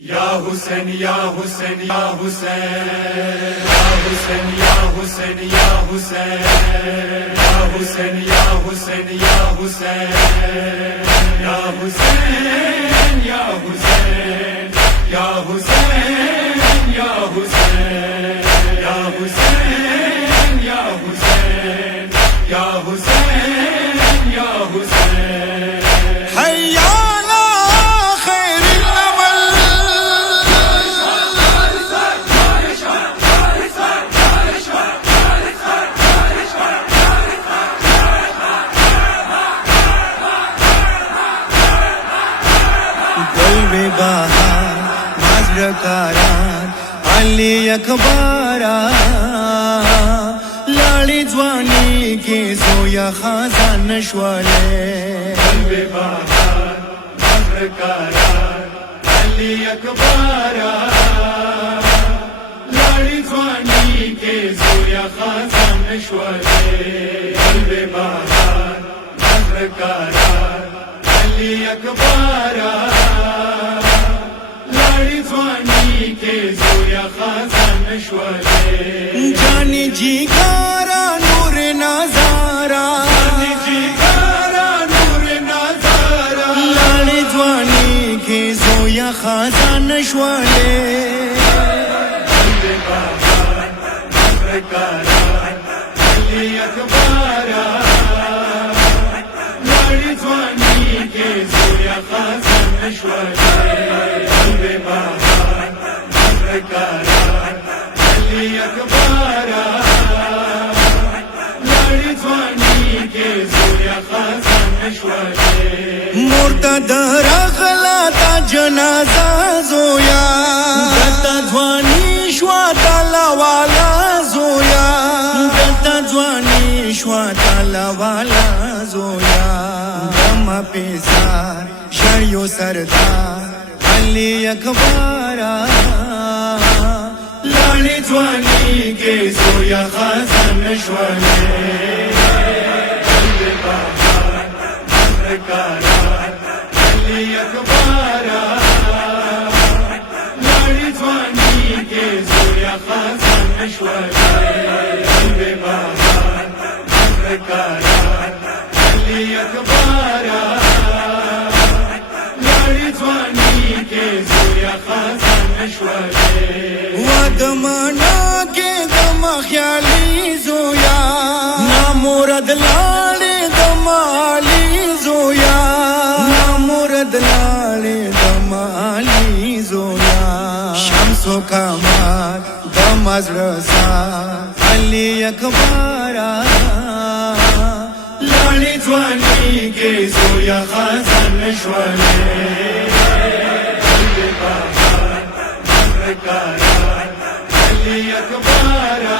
या हुसैन या हुसैन या हुसैन या हुसैन या हुसैन या हुसैन या हुसैन या हुसैन या हुसैन या हुसैन या हुसैन या हुसैन या हुसैन या हुसैन या हुसैन या हुसैन या हुसैन हय्या बहार माजरकारान अली अखबारा लाली जवानी के सोया खाजान नशवाले बहार माजरकारान अली अखबारा लाली जवानी के सोया खाजान नशवाले बहार माजरकारान अली अखबारा के जोया खाजान नशवाले जानी जिगारा नूर नजारा जानी जिगारा नूर नजारा लाली जवानी के जोया खाजान नशवाले बहार माजरकारान अली अखबारा लाली जवानी के जोया खाजान नशवाले बहार माजरकारान अली अखबारा लाली जवानी के जोया खाजान नशवाले मुर्तदर अखलाता जनाजा जोया गता जवानी श्वाताला वाला जोया गता जवानी श्वाताला वाला जोया गमा पेसार शरियो सरदार अली अखबारा लाली जवानी के जोया खाजान नशवाले बहार माजरकारान अली अखबारा लाली जवानी के जोया खाजान नशवाले बहार माजरकारान अली अखबारा लाली जवानी के जोया खाजान नशवाले वदमना के दम ख्याली जोया नामुरद लाले दमाली जोया नामुरद लाले दमाली जोया शम्सो कमार दमज रसा अली अखबारा लाली जवानी के जोया खाजान नशवाले बहार माजरकारान अली अखबारा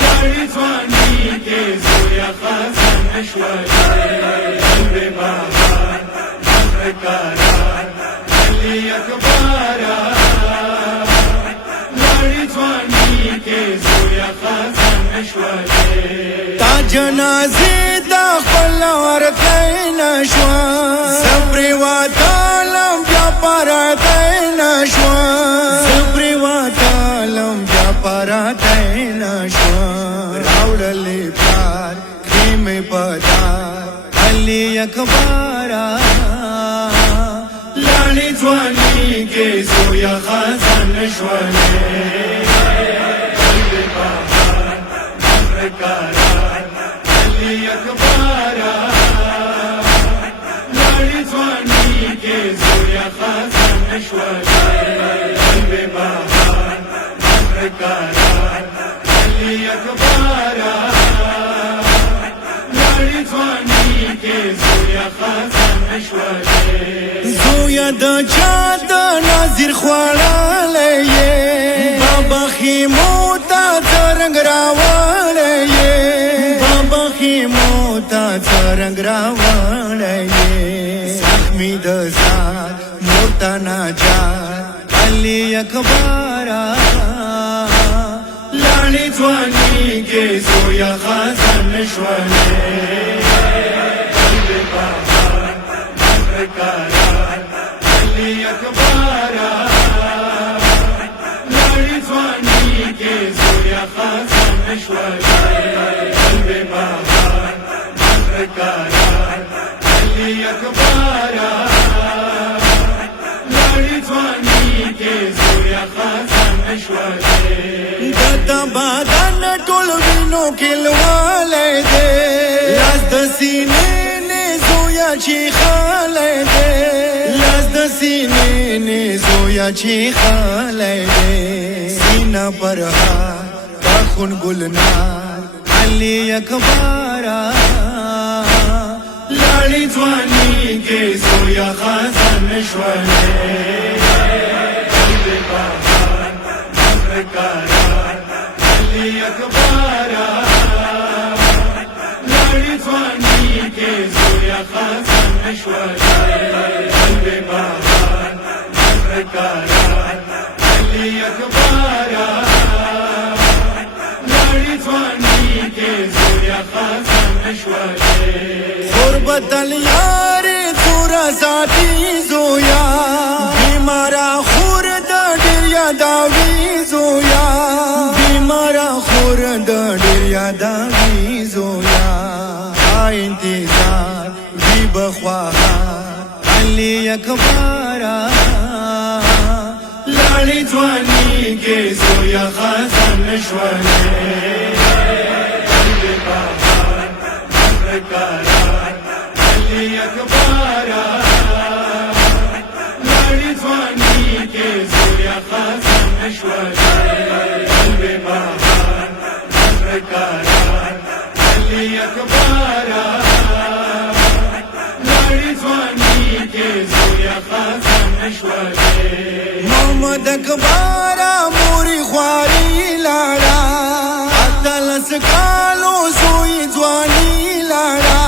लाली जवानी के जोया खाजान नशवाले बहार माजरकारान अली अखबारा लाली जवानी के जोया खाजान नशवाले जनाजे दाखलवर नशवा सब्रे वातालम व्यापारा नशवा सब्रे वातालम व्यापारा नशवा रावड़ले प्यार खेमे पदार अली अखबारा लाली जवानी के जोया खाजान नशवाले बहार माजरकारान अली अखबारा लाली जवानी के जोया खाजान नशवाले बहार माजरकारान अली अखबारा लाली जवानी के जोया खाजान नशवाले जोया द चाँद नाजिर ख्वाड़ाले ये बाबा खीमोता तरंग रावाले ये बाबा खीमोता तरंग रावाले ये जख्मी दसार मोता नाजार अली अखबारा लाली जवानी के जोया खाजान नशवाले बहार माजरकारान अली अकबरा लाड़ी जवानी के जोया खासन नशवाले कल्बे बहार मस्र करार अली अकबरा लाड़ी जवानी के जोया खासन नशवाले दादा बादान टोल विनो खिलवाले दे लाज दसीने ने जोया ची खाले दे लाज दसीने ने जोया ची खाले दे सीना पर हाखुन गुलनार अली अकबरा लाड़ी जवानी के जोया खासन नशवाले कल्बे बहार मस्र करार अली अकबरा लाड़ी जवानी के जोया खासन नशवाले कल्बे बहार मस्र करार अली अकबरा लाड़ी जवानी के जोया खासन नशवाले गुरबतल यार थोड़ा साथी जोया बीमारा खुर डिरिया दावी जोया बीमारा खुर डिरिया दावी जोया इंतजार भी बख्वाहा अली अकबरा लाड़ी जवानी के जोया खासन नशवाले कल्बे बहार मस्र करार अली अकबरा लाड़ी जवानी के जोया खासन नशवाले कल्बे बहार मस्र करार अली अकबरा लाड़ी जवानी के जोया खासन नशवाले मोहम्मद अकबरा मोरी ख्वारी लाड़ा अतलस कालो सोई जवानी लाड़ा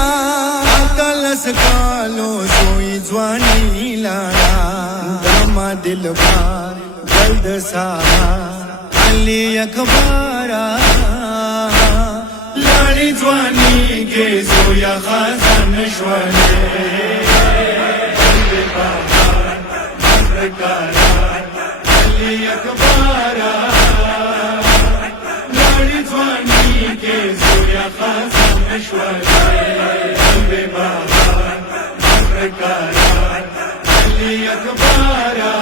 अतलस कालो सोई जवानी लाड़ा दामा दिल बार जल्द सा अली अकबरा लाड़ी जवानी के जोया खासन नशवाले कल्बे बहार मस्र करार अली अकबरा लाड़ी जवानी के जोया खासन नशवाले कल्बे बहार मस्र करार अली अकबरा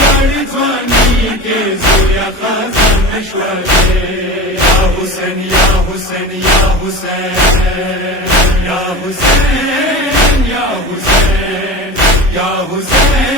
लाड़ी जवानी के जोया खासन नशवाले या हुसैन या हुसैन या हुसैन या हुसैन या हुसैन या हुसैन